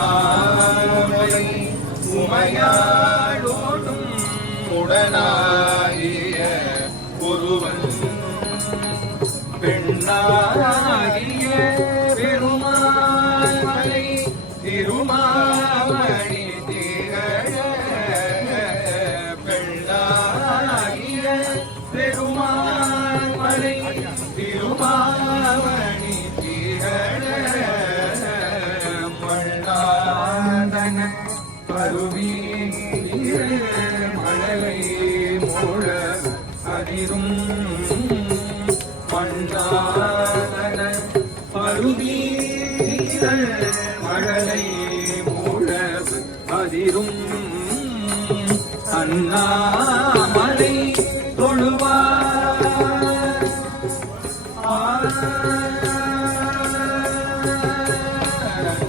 மாலை உமையாளோடும் உடனாகிய ஒருவன். பெண்ணாகிய பெருமாளை திருமாமணி திகழ பெண்ணாகிய பெருமாளை திருமாமணி திகழ காந்தன பருவி மழலை மூழ அதிரும் மண்ணாதன பருவி மழலை மூழ அதிரும் அண்ணாமலை தொழுவார்